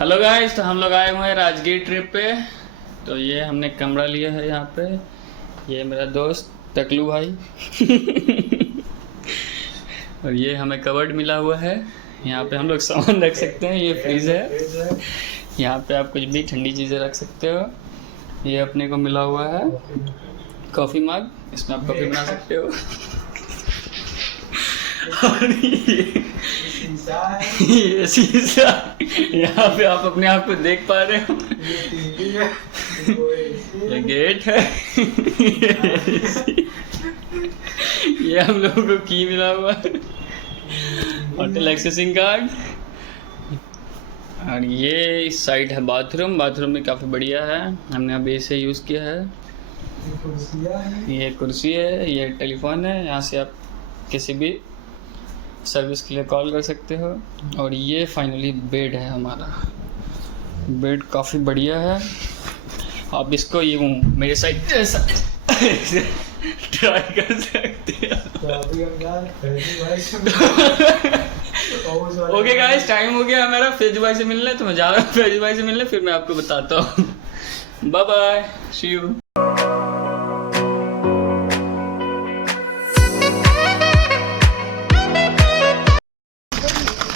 Hello guys, तो हम लोग आए हुए हैं राजगीर ट्रिप पे। तो ये हमने कमरा लिया है यहाँ पे। ये मेरा दोस्त टकलू भाई और ये हमें कवर्ड मिला हुआ है। यहाँ पे हम लोग सामान रख सकते हैं। ये फ्रीज है, यहाँ पे आप कुछ भी ठंडी चीज़ें रख सकते हो। ये अपने को मिला हुआ है कॉफ़ी मग, इसमें आप कॉफ़ी बना सकते हो। और ये शीशा, यहाँ पे आप अपने आप को देख पा रहे हो। ये गेट है। ये हम लोगों को की मिला हुआ है, होटल एक्सेसिंग कार्ड। और ये इस साइड है बाथरूम। बाथरूम में काफ़ी बढ़िया है, हमने अभी इसे यूज़ किया है। ये कुर्सी है, ये टेलीफोन है, यहाँ से आप किसी भी सर्विस के लिए कॉल कर सकते हो। और ये फाइनली बेड है हमारा। बेड काफ़ी बढ़िया है, आप इसको यूँ मेरे साइड ट्राई कर सकते हो। ओके गाइस, टाइम हो गया हमारा फैजू भाई से मिलने, तो मैं जा रहा हूँ फैजू भाई से मिलने, फिर मैं आपको बताता हूँ। Bye bye, see you.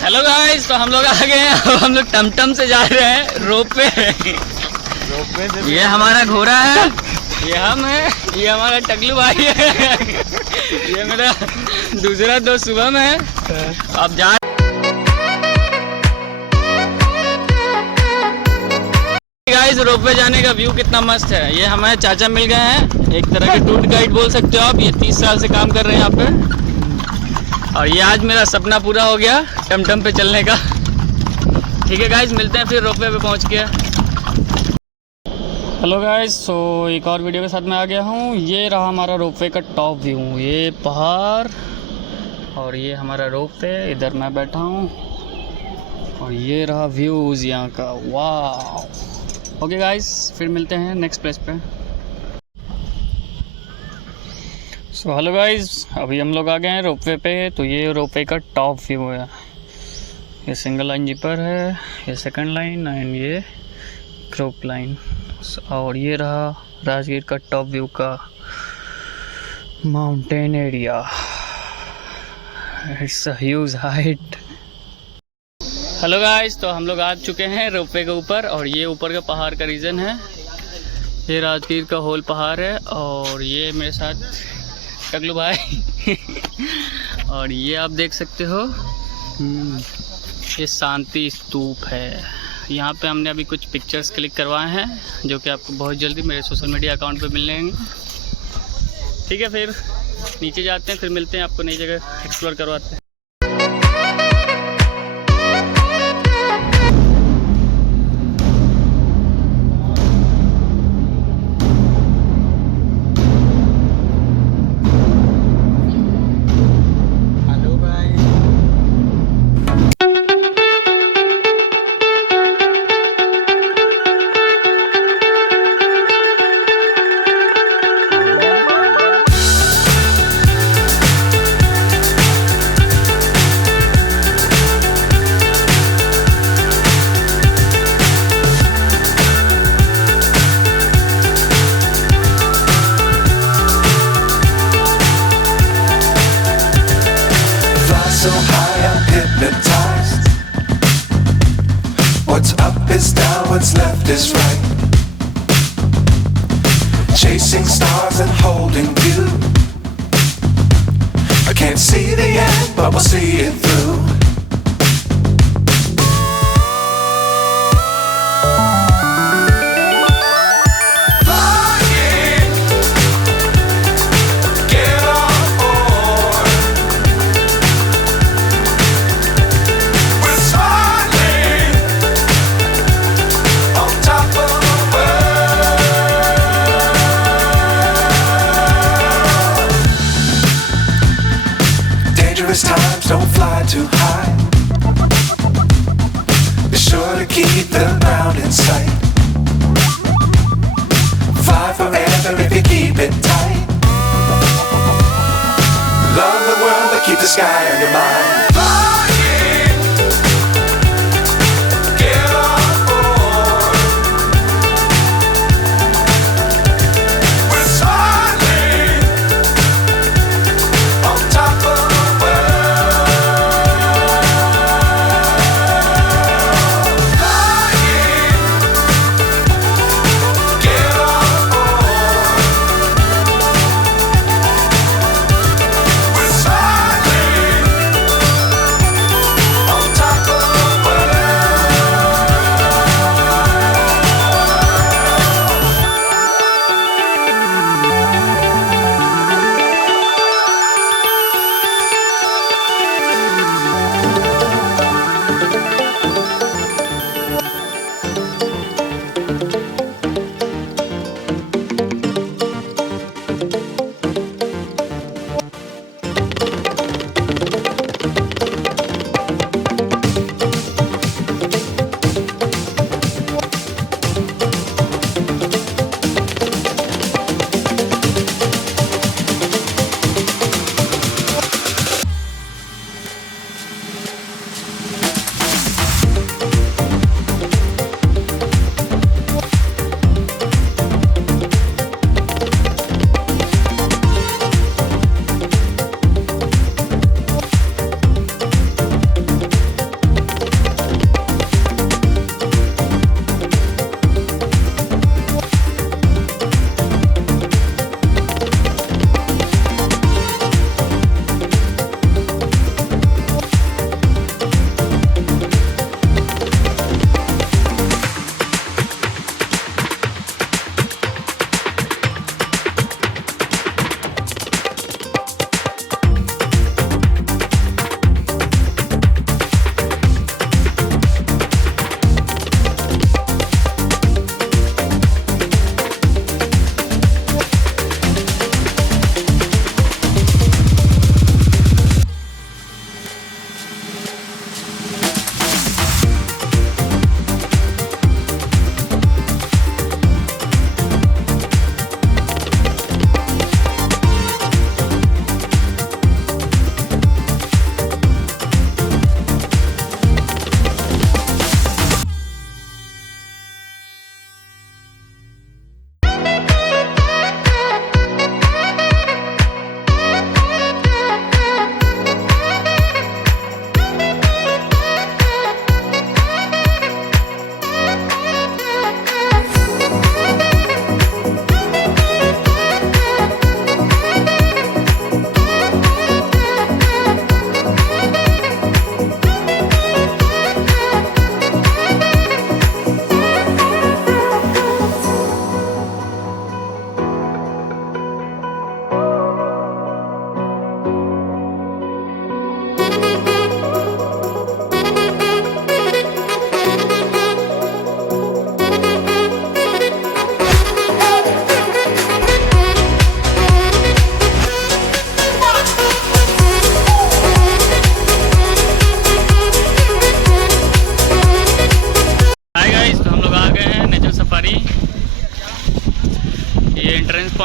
Hello guys, तो हम लोग आ गए हैं। अब हम लोग टमटम से जा रहे हैं रोप पे। ये हमारा घोड़ा है, ये हम है, ये हमारा टकलू भाई है, ये मेरा दूसरा दोस्त शुभम है। अब जा गाइस, रोप पे जाने का व्यू कितना मस्त है। ये हमारे चाचा मिल गए हैं, एक तरह के टूर गाइड बोल सकते हो आप। ये 30 साल से काम कर रहे हैं यहाँ पे। और ये आज मेरा सपना पूरा हो गया टमटम पे चलने का। ठीक है गाइस, मिलते हैं फिर रोपवे पे पहुंच के। हेलो गाइस, सो एक और वीडियो के साथ मैं आ गया हूँ। ये रहा हमारा रोपवे का टॉप व्यू। ये पहाड़ और ये हमारा रोपवे, इधर मैं बैठा हूँ। और ये रहा व्यूज़ यहाँ का। वाह। ओके गाइस, फिर मिलते हैं नेक्स्ट प्लेस पे। सो हेलो गाइस, अभी हम लोग आ गए हैं रोपवे पे। तो ये रोपवे का टॉप व्यू है। ये सिंगल लाइन जिपर है, ये सेकंड लाइन एंड ये क्रोप लाइन। और ये रहा राजगीर का टॉप व्यू का mountain area. It's a huge height. Hello guys, तो हम लोग आ चुके हैं रोपवे के ऊपर। और ये ऊपर का पहाड़ का रीजन है। ये राजगीर का होल पहाड़ है। और ये मेरे साथ टकलू भाई और ये आप देख सकते हो, ये शांति स्तूप है। यहाँ पे हमने अभी कुछ पिक्चर्स क्लिक करवाए हैं, जो कि आपको बहुत जल्दी मेरे सोशल मीडिया अकाउंट पे मिलेंगे। ठीक है, फिर नीचे जाते हैं, फिर मिलते हैं, आपको नई जगह एक्सप्लोर करवाते हैं। So high I'm hypnotized. What's up is down, what's left is right. Chasing stars and holding you. I can't see the end, but we'll see it through. Times don't fly too high. Be sure to keep the ground in sight. Fly forever if you keep it tight. Love the world, but keep the sky on your mind. Flying, get off.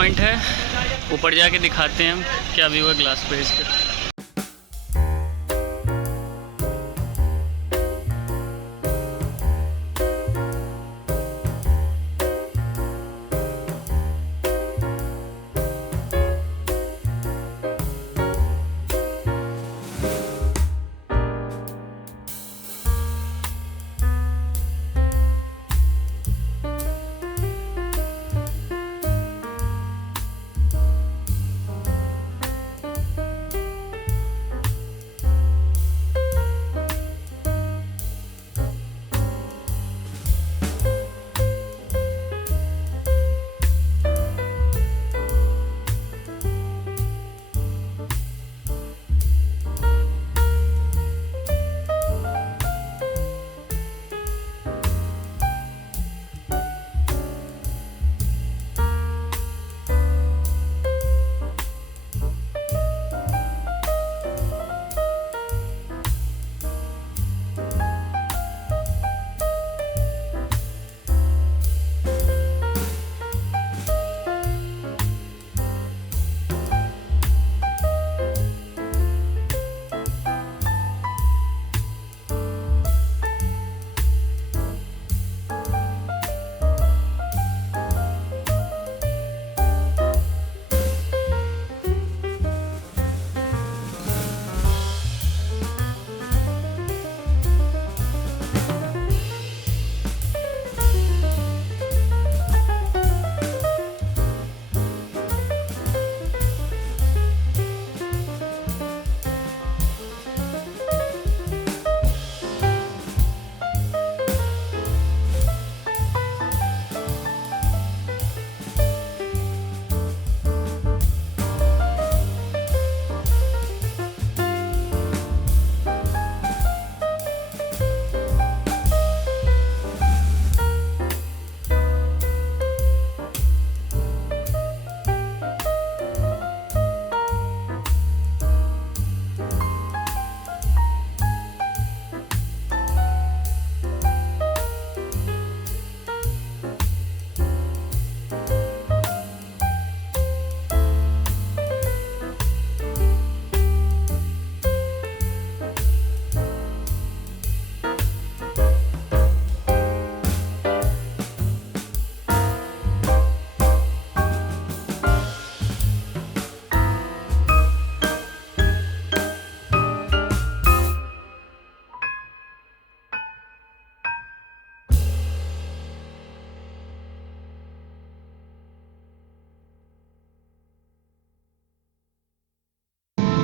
Point है, ऊपर जाके दिखाते हैं हम क्या view है glass bridge का।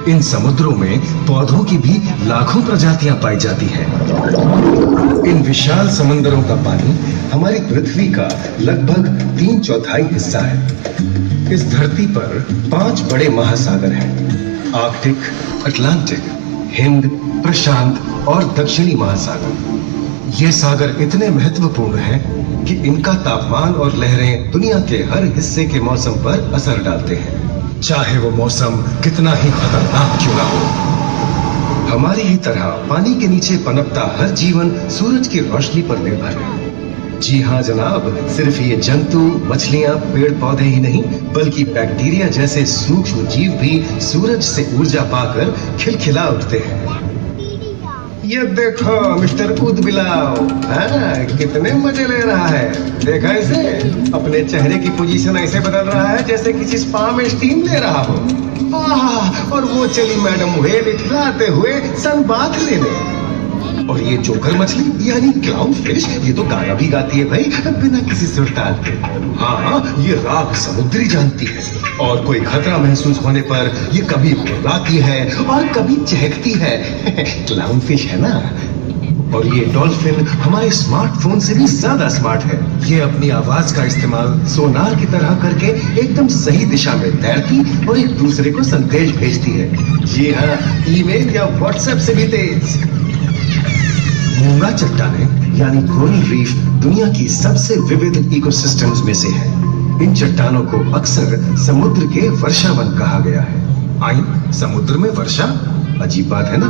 इन समुद्रों में पौधों की भी लाखों प्रजातियां पाई जाती हैं। इन विशाल समंदरों का पानी हमारी पृथ्वी का लगभग 3/4 हिस्सा है। इस धरती पर 5 बड़े महासागर हैं: आर्कटिक, अटलांटिक, हिंद, प्रशांत और दक्षिणी महासागर। ये सागर इतने महत्वपूर्ण हैं कि इनका तापमान और लहरें दुनिया के हर हिस्से के मौसम पर असर डालते हैं, चाहे वो मौसम कितना ही खतरनाक क्यों ना हो। हमारी ही तरह पानी के नीचे पनपता हर जीवन सूरज की रोशनी पर निर्भर है। जी हाँ जनाब, सिर्फ ये जंतु, मछलियां, पेड़ पौधे ही नहीं बल्कि बैक्टीरिया जैसे सूक्ष्म जीव भी सूरज से ऊर्जा पाकर खिलखिला उठते हैं। ये देखो मिस्टर ऊदबिलाव, कितने मजे ले रहा है। देखा इसे, अपने चेहरे की पोजीशन ऐसे बदल रहा है जैसे किसी स्पा में स्टीम ले रहा हो। और वो चली मैडम व्हेल इठलाते हुए सनबाथ लेने। और ये जोकर मछली यानी क्लाउन फिश, ये तो गाना भी गाती है भाई बिना किसी सुरताल के। हाँ, ये राख समुद्री जानती है और कोई खतरा महसूस होने पर ये कभी गुर्राती है और कभी चहकती है। क्लाउन फिश है ना। और ये डॉल्फिन हमारे स्मार्टफोन से भी ज्यादा स्मार्ट है। ये अपनी आवाज का इस्तेमाल सोनार की तरह करके एकदम सही दिशा में तैरती और एक दूसरे को संदेश भेजती है। जी हाँ, ईमेल या व्हाट्सएप से भी तेज। मूंगा चट्टानें यानी कोरल रीफ दुनिया की सबसे विविध इकोसिस्टम्स में से है। इन चट्टानों को अक्सर समुद्र के वर्षावन कहा गया है। आई, समुद्र में वर्षा? अजीब बात है ना?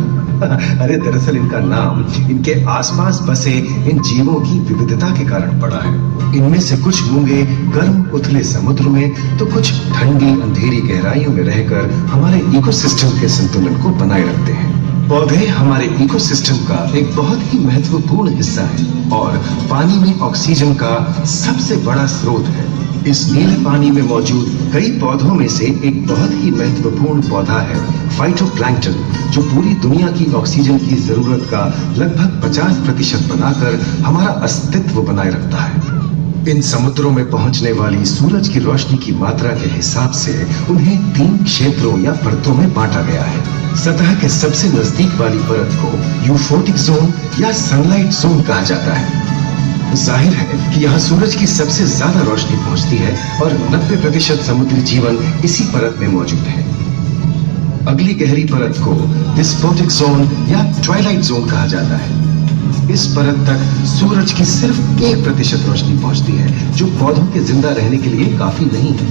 अरे दरअसल इनका नाम इनके आसपास बसे इन जीवों की विविधता के कारण पड़ा है। इनमें से कुछ मूंगे गर्म उथले समुद्र में तो कुछ ठंडी अंधेरी गहराइयों में रहकर हमारे इकोसिस्टम के संतुलन को बनाए रखते हैं। पौधे हमारे इकोसिस्टम का एक बहुत ही महत्वपूर्ण हिस्सा है और पानी में ऑक्सीजन का सबसे बड़ा स्रोत है। इस नीले पानी में मौजूद कई पौधों में से एक बहुत ही महत्वपूर्ण पौधा है फाइटोप्लैंक्टन, जो पूरी दुनिया की ऑक्सीजन की जरूरत का लगभग 50% बनाकर हमारा अस्तित्व बनाए रखता है। इन समुद्रों में पहुंचने वाली सूरज की रोशनी की मात्रा के हिसाब से उन्हें 3 क्षेत्रों या परतों में बांटा गया है। सतह के सबसे नजदीक वाली परत को यूफोटिक जोन या सनलाइट जोन कहा जाता है। जाहिर है कि यहाँ सूरज की सबसे ज्यादा रोशनी पहुंचती है और 90% समुद्री जीवन इसी परत में मौजूद है। अगली गहरी परत को डिस्पोटिक जोन या ट्वाइलाइट जोन कहा जाता है। इस परत तक सूरज की सिर्फ 1% रोशनी पहुंचती है, जो पौधों के जिंदा रहने के लिए काफी नहीं है।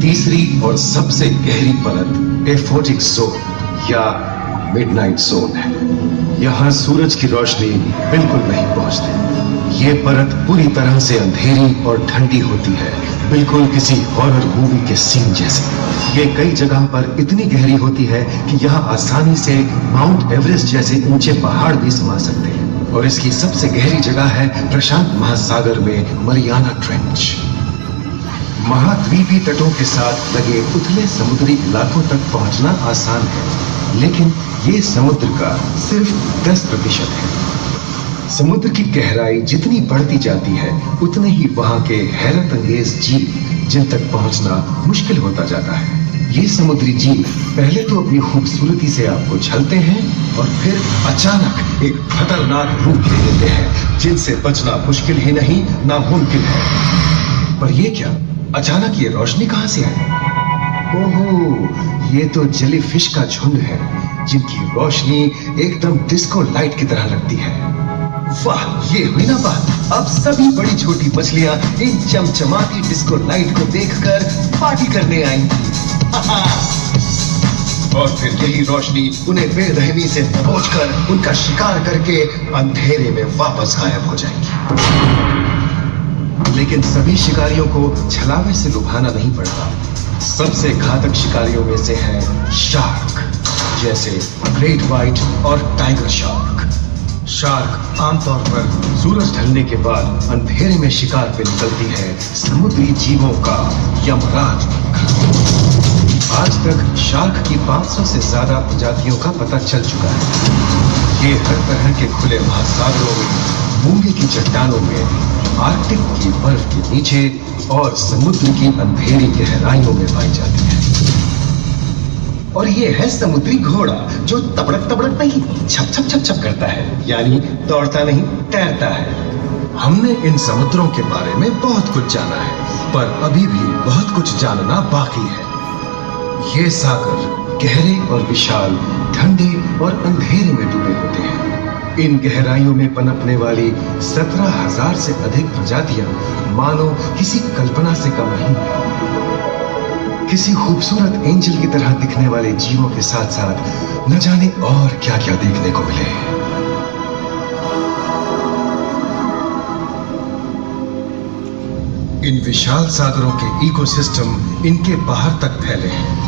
तीसरी और सबसे गहरी परत एफोटिक जोन या मिडनाइट जोन है। यहाँ सूरज की रोशनी बिल्कुल नहीं पहुंचती। ये परत पूरी तरह से अंधेरी और ठंडी होती है, बिल्कुल किसी हॉरर मूवी के सीन जैसे। ये कई जगह पर इतनी गहरी होती है कि यहाँ आसानी से माउंट एवरेस्ट जैसे ऊंचे पहाड़ भी समा सकते हैं। और इसकी सबसे गहरी जगह है प्रशांत महासागर में मरियाना ट्रेंच। महाद्वीपीय तटों के साथ लगे उथले समुद्री इलाकों तक पहुंचना आसान है, लेकिन ये समुद्र का सिर्फ 10% है। समुद्र की गहराई जितनी बढ़ती जाती है, उतने ही वहां के हैरत अंगेज जीव जिन तक पहुंचना मुश्किल होता जाता है। ये समुद्री जीव पहले तो अपनी खूबसूरती से आपको छलते हैं और फिर अचानक एक खतरनाक रूप ले लेते हैं, जिनसे बचना मुश्किल ही नहीं नामुमकिन है। पर ये क्या, अचानक ये रोशनी कहां से आई? ओहो, ये तो जेलीफिश का झुंड है, जिनकी रोशनी एकदम डिस्को लाइट की तरह लगती है। वाह, ये हुई ना बात। अब सभी बड़ी छोटी मछलियां इन चमचमाती डिस्को लाइट को देखकर पार्टी करने आएंगी। और फिर यही रोशनी उन्हें बेरहमी से दबोचकर उनका शिकार करके अंधेरे में वापस गायब हो जाएगी। लेकिन सभी शिकारियों को छलावे से लुभाना नहीं पड़ता। सबसे घातक शिकारियों में से है शार्क, जैसे ग्रेट व्हाइट और टाइगर शार्क। शार्क आमतौर पर सूरज ढलने के बाद अंधेरे में शिकार पे निकलती है समुद्री जीवों का यमराज। आज तक शार्क की 500 से ज्यादा प्रजातियों का पता चल चुका है। ये हर तरह के खुले महासागरों में, मूंगे की चट्टानों में, आर्कटिक की बर्फ के नीचे और समुद्र की अंधेरी गहराइयों में पाई जाती है। और ये है समुद्री घोड़ा, जो तबड़क तबड़क नहीं, छप छप छप छप करता है, यानी दौड़ता नहीं तैरता है। हमने इन समुद्रों के बारे में बहुत कुछ जाना है, पर अभी भी बहुत कुछ जानना बाकी है। ये सागर गहरे और विशाल, ठंडे और अंधेरे में डूबे होते हैं। इन गहराइयों में पनपने वाली 17,000 से अधिक प्रजातियां मानो किसी कल्पना से कम नहीं है। किसी खूबसूरत एंजल की तरह दिखने वाले जीवों के साथ साथ न जाने और क्या क्या देखने को मिले। इन विशाल सागरों के इकोसिस्टम इनके बाहर तक फैले हैं।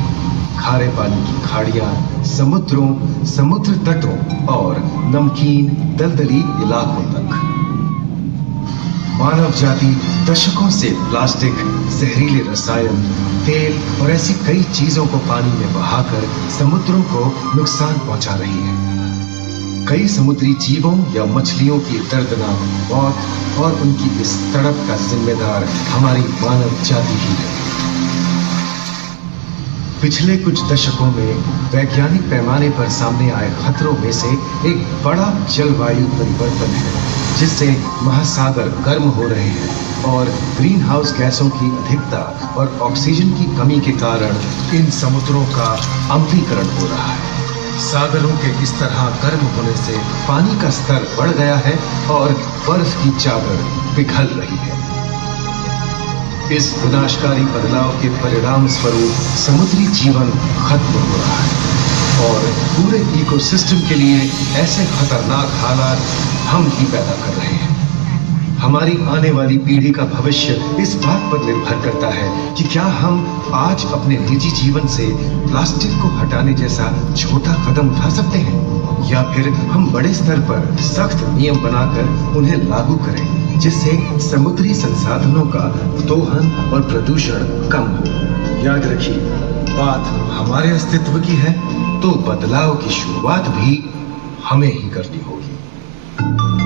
खारे पानी की खाड़ियां, समुद्रों, समुद्र तटों और नमकीन दलदली इलाकों तक। मानव जाति दशकों से प्लास्टिक, जहरीले रसायन, तेल और ऐसी कई चीजों को पानी में बहाकर समुद्रों को नुकसान पहुंचा रही है। कई समुद्री जीवों या मछलियों की दर्दनाक मौत और उनकी इस तड़प का जिम्मेदार हमारी मानव जाति ही है। पिछले कुछ दशकों में वैज्ञानिक पैमाने पर सामने आए खतरों में से एक बड़ा जलवायु परिवर्तन है, जिससे महासागर गर्म हो रहे हैं और ग्रीन हाउस गैसों की अधिकता और ऑक्सीजन की कमी के कारण इन समुद्रों का अम्लीकरण हो रहा है। सागरों के इस तरह गर्म होने से पानी का स्तर बढ़ गया है और बर्फ की चादर पिघल रही है। इस विनाशकारी बदलाव के परिणाम स्वरूप समुद्री जीवन खत्म हो रहा है। और पूरे इकोसिस्टम के लिए ऐसे खतरनाक हालात हम ही पैदा कर रहे हैं। हमारी आने वाली पीढ़ी का भविष्य इस बात पर निर्भर करता है कि क्या हम आज अपने निजी जीवन से प्लास्टिक को हटाने जैसा छोटा कदम उठा सकते हैं, या फिर हम बड़े स्तर पर सख्त नियम बनाकर उन्हें लागू करें, जिससे समुद्री संसाधनों का दोहन और प्रदूषण कम हो। याद रखिए, बात हमारे अस्तित्व की है तो बदलाव की शुरुआत भी हमें ही करनी होगी।